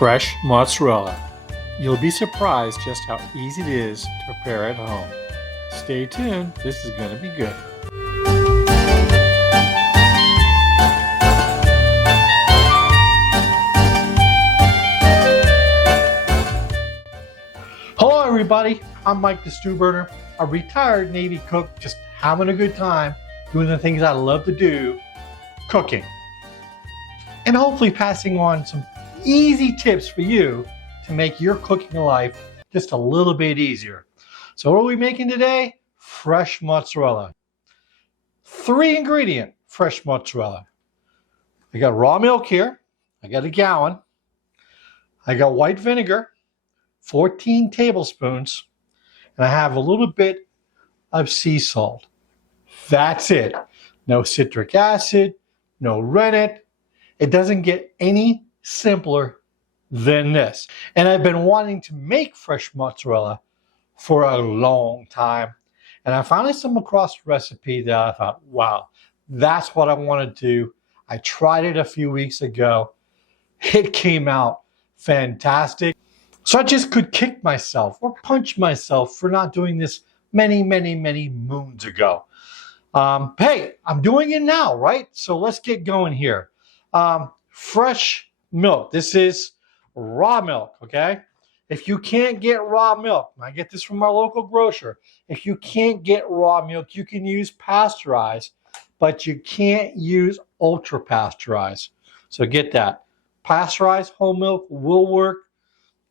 fresh mozzarella. You'll be surprised just how easy it is to prepare at home. Stay tuned, this is going to be good. Hello everybody, I'm Mike the Stew Burner, a retired Navy cook just having a good time doing the things I love to do, cooking. And hopefully passing on some easy tips for you to make your cooking life just a little bit easier. So what are we making today? Fresh mozzarella. 3-ingredient fresh mozzarella. I got raw milk here. I got a gallon. I got white vinegar, 14 tablespoons, and I have a little bit of sea salt. That's it. No citric acid, no rennet. It doesn't get any simpler than this. And I've been wanting to make fresh mozzarella for a long time. And I finally stumbled across a recipe that I thought, wow, that's what I want to do. I tried it a few weeks ago. It came out fantastic. So I just could kick myself or punch myself for not doing this many moons ago. Hey, I'm doing it now, right? So let's get going here. Fresh milk. This is raw milk, okay? If you can't get raw milk, I get this from our local grocer. If you can't get raw milk, you can use pasteurized, but you can't use ultra pasteurized. So get that. Pasteurized whole milk will work,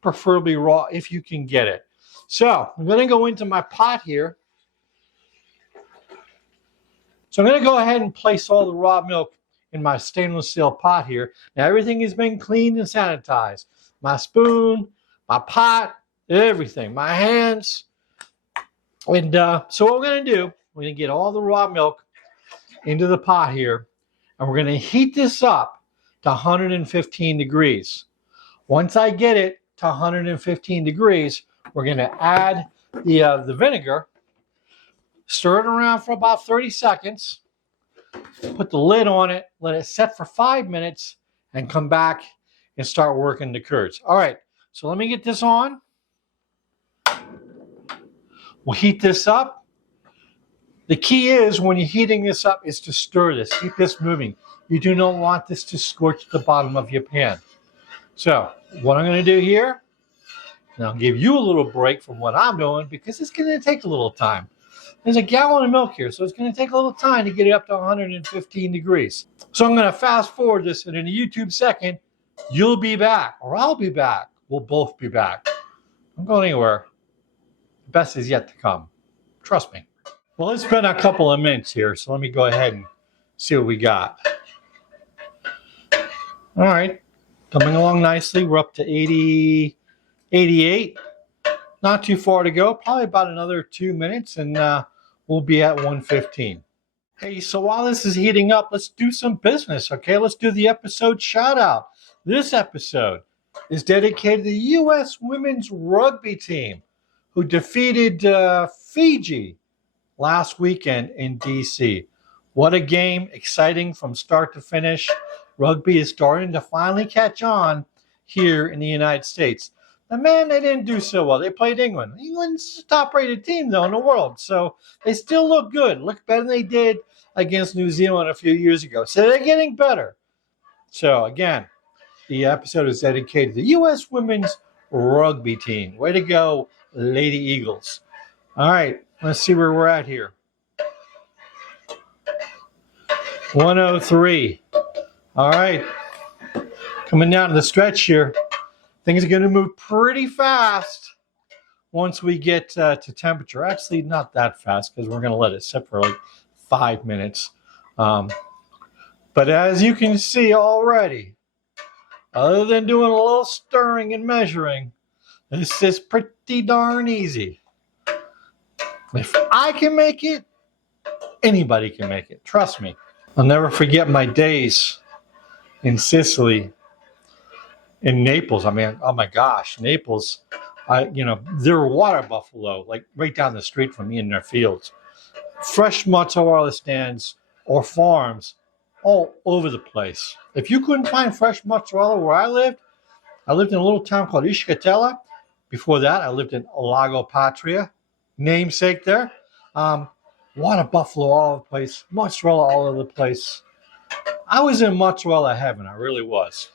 preferably raw if you can get it. So I'm going to go into my pot here. So I'm going to go ahead and place all the raw milk in my stainless steel pot here. Now everything has been cleaned and sanitized. My spoon, my pot, everything, my hands. And so what we're going to do, we're going to get all the raw milk into the pot here, and we're going to heat this up to 115 degrees. Once I get it to 115 degrees, we're going to add the vinegar, stir it around for about 30 seconds, put the lid on it, let it set for 5 minutes, and come back and start working the curds. All right, so let me get this on. We'll heat this up. The key is when you're heating this up is to stir this, keep this moving. You do not want this to scorch the bottom of your pan. So what I'm going to do here, and I'll give you a little break from what I'm doing because it's going to take a little time. There's a gallon of milk here, so it's going to take a little time to get it up to 115 degrees. So I'm going to fast forward this, and in a YouTube second, you'll be back, or I'll be back. We'll both be back. Don't go anywhere. The best is yet to come. Trust me. Well, it's been a couple of minutes here, so let me go ahead and see what we got. All right. Coming along nicely. We're up to 80, 88. Not too far to go. Probably about another 2 minutes, and we'll be at 115. Hey, so while this is heating up, let's do some business, okay? Let's do the episode shout out. This episode is dedicated to the U.S. women's rugby team who defeated Fiji last weekend in D.C. What a game. Exciting from start to finish. Rugby is starting to finally catch on here in the United States. And man, they didn't do so well. They played England. England's the top-rated team, though, in the world. So they still look good. Look better than they did against New Zealand a few years ago. So they're getting better. So, again, the episode is dedicated to the U.S. women's rugby team. Way to go, Lady Eagles. All right, let's see where we're at here. 103. All right. Coming down to the stretch here. Things are going to move pretty fast once we get to temperature. Actually, not that fast because we're going to let it sit for like 5 minutes. But as you can see already, other than doing a little stirring and measuring, this is pretty darn easy. If I can make it, anybody can make it. Trust me. I'll never forget my days in Sicily. In Naples, I mean, oh my gosh, Naples, there were water buffalo, like right down the street from me in their fields. Fresh mozzarella stands or farms all over the place. If you couldn't find fresh mozzarella where I lived, I lived in a little town called Ischia. Before that, I lived in Lago Patria, namesake there. Water buffalo all over the place, mozzarella all over the place. I was in mozzarella heaven, I really was.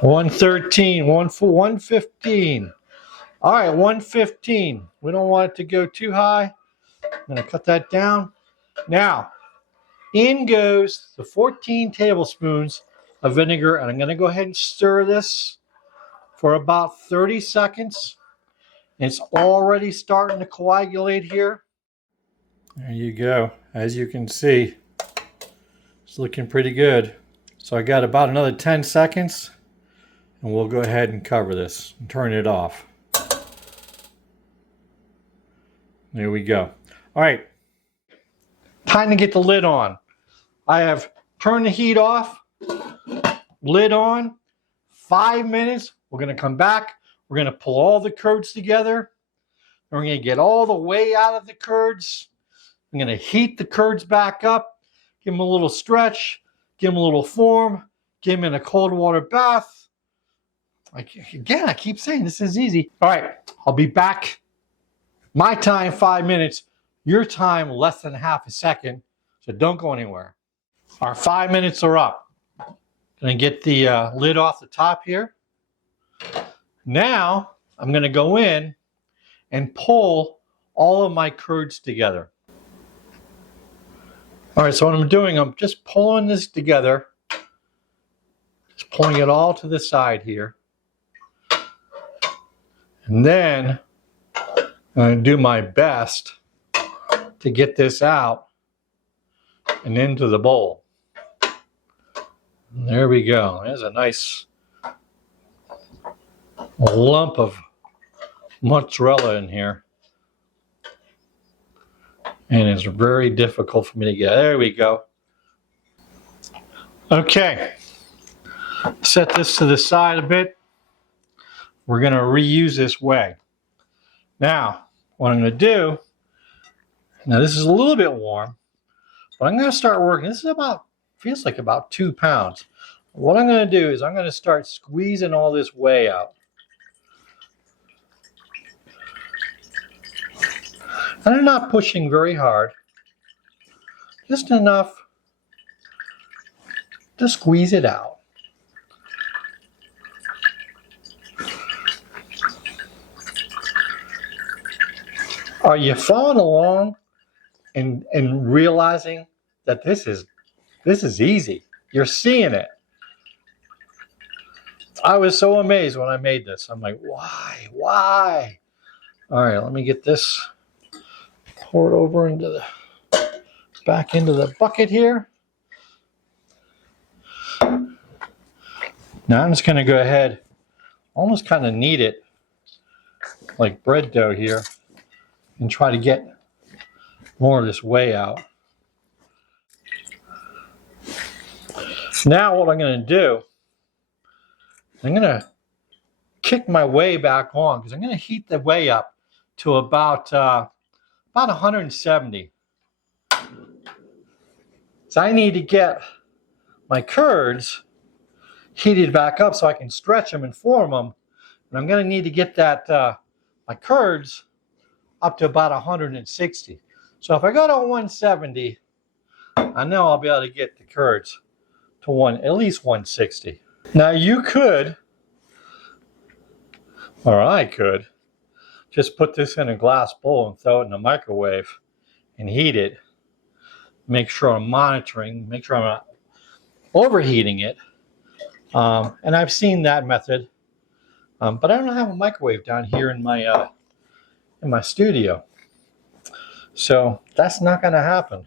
113, 115. All right, 115. We don't want it to go too high. I'm going to cut that down. Now, in goes the 14 tablespoons of vinegar, and I'm going to go ahead and stir this for about 30 seconds. It's already starting to coagulate here. There you go. As you can see, it's looking pretty good. So I got about another 10 seconds, and we'll go ahead and cover this and turn it off. There we go. All right, time to get the lid on. I have turned the heat off, lid on, 5 minutes. We're going to come back. We're going to pull all the curds together. We're going to get all the whey out of the curds. I'm going to heat the curds back up, give them a little stretch, give them a little form, give them in a cold water bath. Again, I keep saying this is easy. All right, I'll be back. My time, 5 minutes. Your time, less than half a second. So don't go anywhere. Our 5 minutes are up. Going to get the lid off the top here. Now, I'm going to go in and pull all of my curds together. All right, so what I'm doing, I'm just pulling this together. Just pulling it all to the side here. And then I'm going to do my best to get this out and into the bowl. And there we go. There's a nice lump of mozzarella in here. And it's very difficult for me to get. There we go. Okay. Set this to the side a bit. We're going to reuse this whey. Now, what I'm going to do, now this is a little bit warm, but I'm going to start working. This is about, feels like about 2 pounds. What I'm going to do is I'm going to start squeezing all this whey out. And I'm not pushing very hard, just enough to squeeze it out. Are you following along and realizing that this is easy? You're seeing it. I was so amazed when I made this. I'm like, why? Why? All right, let me get this poured over into the back into the bucket here. Now I'm just going to go ahead, almost kind of knead it like bread dough here, and try to get more of this whey out. Now what I'm going to do, I'm going to kick my whey back on because I'm going to heat the whey up to about 170. So I need to get my curds heated back up so I can stretch them and form them. And I'm going to need to get that my curds up to about 160. So if I go to 170, I know I'll be able to get the curds to at least 160. Now you could, or I could, just put this in a glass bowl and throw it in the microwave and heat it. Make sure I'm monitoring, make sure I'm not overheating it. And I've seen that method, but I don't have a microwave down here in my studio. So that's not going to happen.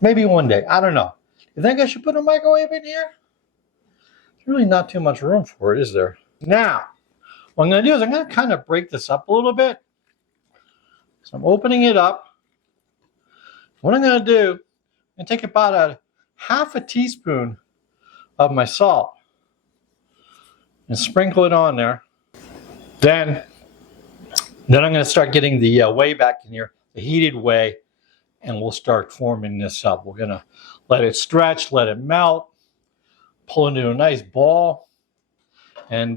Maybe one day. I don't know. You think I should put a microwave in here? There's really not too much room for it, is there? Now, what I'm going to do is I'm going to kind of break this up a little bit. So I'm opening it up. What I'm going to do, I'm going to take about a half a teaspoon of my salt and sprinkle it on there. Then I'm going to start getting the whey back in here, the heated whey, and we'll start forming this up. We're going to let it stretch, let it melt. pull into a nice ball and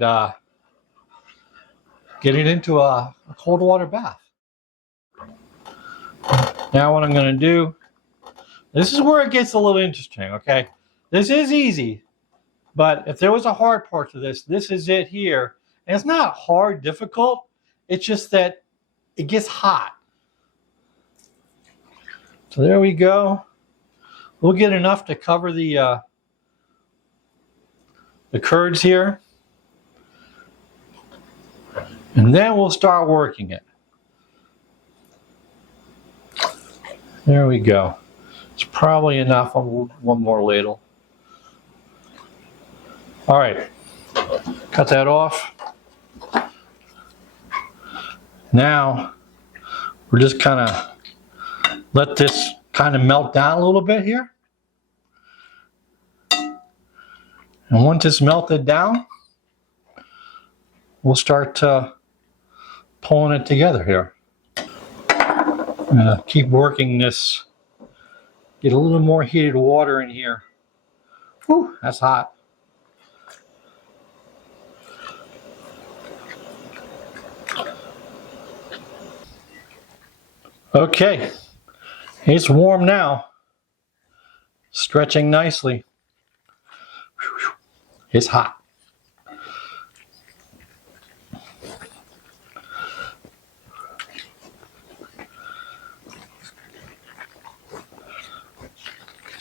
get it into a cold water bath. Now what I'm going to do, this is where it gets a little interesting, okay? This is easy, but if there was a hard part to this, this is it here. And it's not hard, difficult. It's just that it gets hot. So there we go. We'll get enough to cover the curds here. And then we'll start working it. There we go. It's probably enough. One more ladle. All right. Cut that off. Now, we're just kind of let this kind of melt down a little bit here. And once it's melted down, we'll start pulling it together here. I'm going to keep working this. Get a little more heated water in here. Whew, that's hot. Okay, it's warm now. Stretching nicely. It's hot.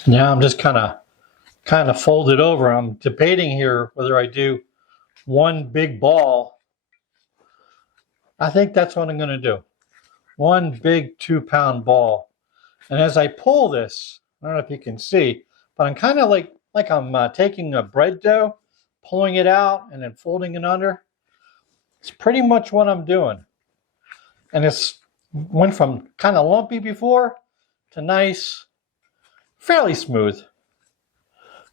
Now I'm just kind of folded over. I'm debating here whether I do one big ball. I think that's what I'm going to do. One big 2-pound ball. And as I pull this, I don't know if you can see, but I'm kind of like I'm taking a bread dough, pulling it out, and then folding it under. It's pretty much what I'm doing. And it's went from kind of lumpy before to nice, fairly smooth.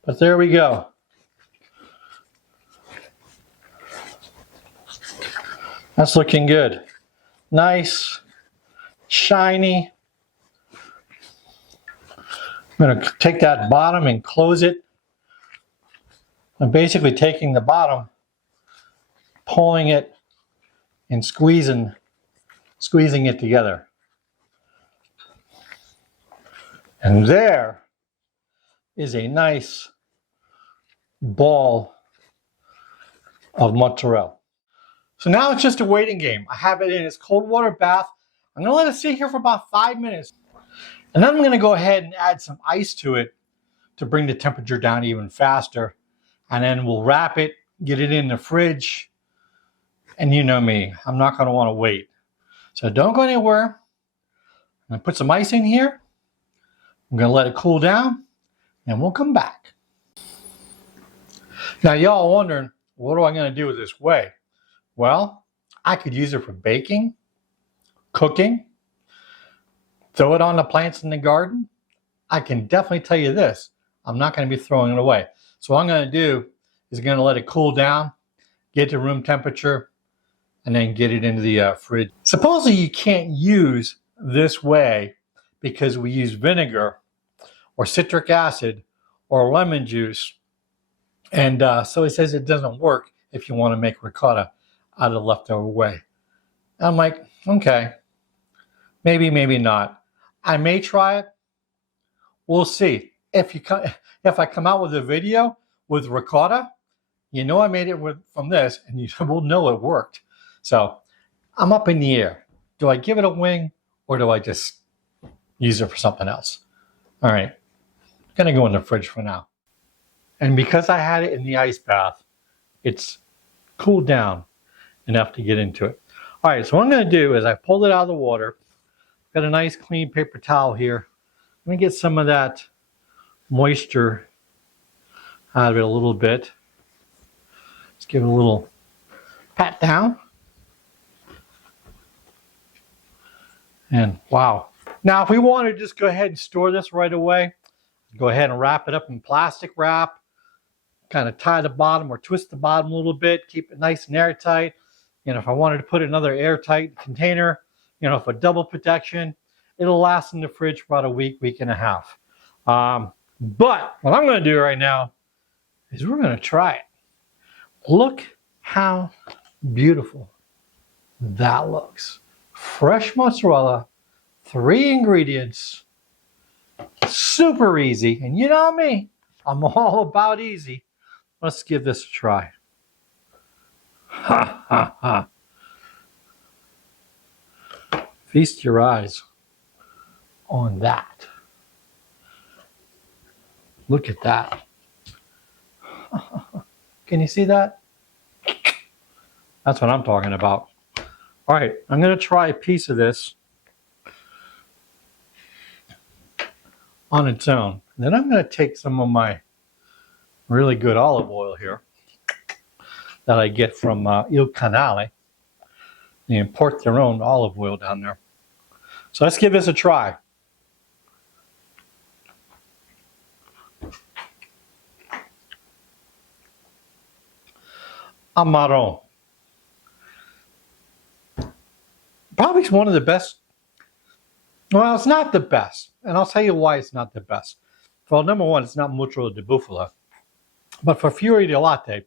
But there we go. That's looking good. Nice, shiny. I'm going to take that bottom and close it. I'm basically taking the bottom, pulling it, and squeezing it together. And there is a nice ball of mozzarella. So now it's just a waiting game. I have it in its cold water bath. I'm going to let it sit here for about 5 minutes. And then I'm going to go ahead and add some ice to it to bring the temperature down even faster. And then we'll wrap it, get it in the fridge. And you know me, I'm not going to want to wait. So don't go anywhere. I'm going to put some ice in here. I'm going to let it cool down, and we'll come back. Now, y'all wondering, what am I going to do with this whey? Well, I could use it for baking, cooking, throw it on the plants in the garden. I can definitely tell you this, I'm not going to be throwing it away. So what I'm going to do is going to let it cool down, get to room temperature, and then get it into the fridge. Supposedly you can't use this whey because we use vinegar or citric acid or lemon juice. And so it says it doesn't work if you want to make ricotta out of leftover whey. I'm like, okay, maybe, maybe not. I may try it. We'll see. If I come out with a video with ricotta, you know I made it from this, and you will know it worked. So I'm up in the air. Do I give it a wing, or do I just use it for something else? All right, gonna go in the fridge for now. And because I had it in the ice bath, it's cooled down enough to get into it. All right, so what I'm gonna do is I pulled it out of the water. Got a nice clean paper towel here. Let me get some of that moisture out of it a little bit. Let's give it a little pat down. And wow. Now, if we want to just go ahead and store this right away, go ahead and wrap it up in plastic wrap, kind of tie the bottom or twist the bottom a little bit, keep it nice and airtight. And if I wanted to put another airtight container, for double protection, it'll last in the fridge for about a week, week and a half. But what I'm going to do right now is we're going to try it. Look how beautiful that looks. Fresh mozzarella, 3 ingredients, super easy. And you know me, I'm all about easy. Let's give this a try. Ha ha ha. Feast your eyes on that. Look at that. Can you see that? That's what I'm talking about. All right, I'm going to try a piece of this on its own. And then I'm going to take some of my really good olive oil here that I get from Il Canale. They import their own olive oil down there. So let's give this a try. Amarone. Probably one of the best. Well, it's not the best. And I'll tell you why it's not the best. Well, number one, it's not mozzarella di bufala. But for Fiori di Latte,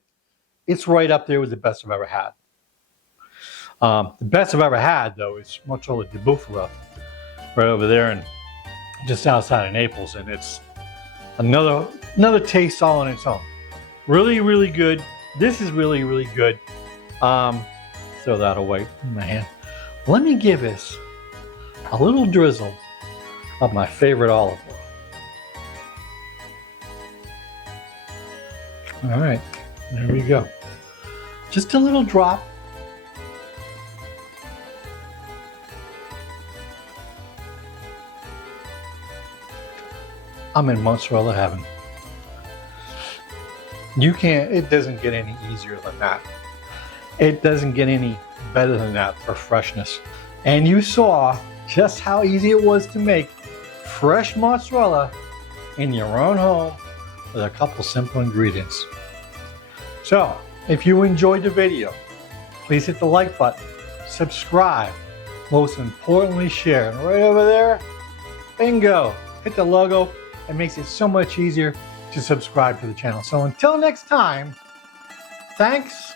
it's right up there with the best I've ever had. The best I've ever had, though, is mozzarella di bufala, right over there and just outside of Naples. And it's another taste all on its own. Really, really good. This is really, really good. Throw that away in my hand. Let me give this a little drizzle of my favorite olive oil. All right, there we go. Just a little drop. I'm in mozzarella heaven. It doesn't get any easier than that. It doesn't get any better than that for freshness. And you saw just how easy it was to make fresh mozzarella in your own home with a couple simple ingredients. So, if you enjoyed the video, please hit the like button, subscribe, most importantly share. And right over there, bingo, hit the logo. It makes it so much easier to subscribe to the channel. So until next time, thanks,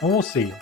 and we'll see you.